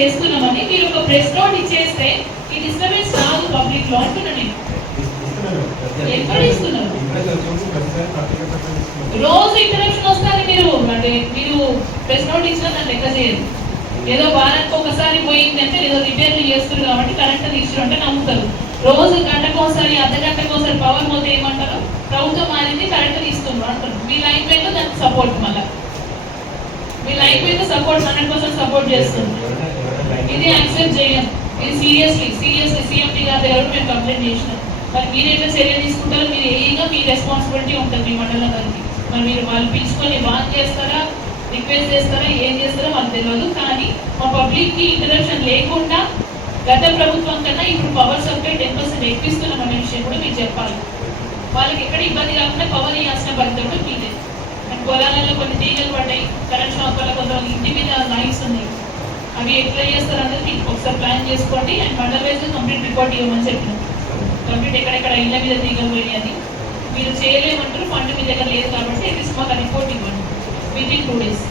చేస్తున్నామని మీరు ఒక ప్రెస్ నోట్ ఇచ్చేస్తే ఈ డిస్టర్బెన్స్ రాదు పబ్లిక్లో అంటున్నా నేను. ఎక్కడ ఇస్తున్నారు? రోజు ఇంటరప్షన్ వస్తుంది మీరు. అంటే మీరు ప్రెస్ నోట్ ఇచ్చిన దాన్ని లెక్క చేయరు. ఏదో వారానికి ఒకసారి పోయింది అంటే ఏదో రిపేర్లు చేస్తారు కాబట్టి కరెంట్ తీసుకురు అంటే నమ్ముతారు. రోజు గంటకు అర్ధ గంటకోసారి పవర్ పోతే ఏమంటారు? ప్రభుత్వం మారింది కరెంట్ తీసుకున్నారు అంటారు. మీ లైన్ మీద దానికి సపోర్ట్ మళ్ళా. మీ లైఫ్ మీద సపోర్ట్ హండ్రెడ్ పర్సెంట్ సపోర్ట్ చేస్తుంది ఇది యాక్సెప్ట్ చేయం ఇది సీరియస్లీ సీరియస్లీ సీఎంటీ గారి దగ్గర మేము కంప్లైంట్ చేసినాం. మరి మీరైతే చర్య తీసుకుంటారో మీరు ఏగా మీ రెస్పాన్సిబిలిటీ ఉంటుంది మీ మండలం గారికి. మరి మీరు వాళ్ళు పిలుచుకొని వాన్ చేస్తారా రిక్వెస్ట్ చేస్తారా ఏం చేస్తారో మాకు తెలియదు కానీ మా పబ్లిక్కి ఇంటరప్షన్ లేకుండా గత ప్రభుత్వం కన్నా ఇప్పుడు పవర్ సప్లై టెన్ పర్సెంట్ ఎక్కిస్తున్నాం అనే విషయం కూడా మీకు చెప్పాలి. వాళ్ళకి ఎక్కడ ఇబ్బంది కాకుండా పవర్ ఇవ్వాల్సిన బాధ్యత కూడా మీదే. పొలాలలో కొన్ని తీగలు పడ్డాయి కరెంట్ షాప్ వల్ల కొంత ఇంటి అవి ఎట్లా చేస్తారు మీకు ఒకసారి ప్లాన్ చేసుకోండి and mandal wise complete report ఇవ్వమని చెప్పినాం కంప్లీట్ ఎక్కడెక్కడ ఇళ్ళ మీద తీగలు అని మీరు చేయలేమంటారు ఫండ్ మీ దగ్గర లేదు కాబట్టి అట్లీస్ట్ మాకు రిపోర్ట్ ఇవ్వండి. With in two days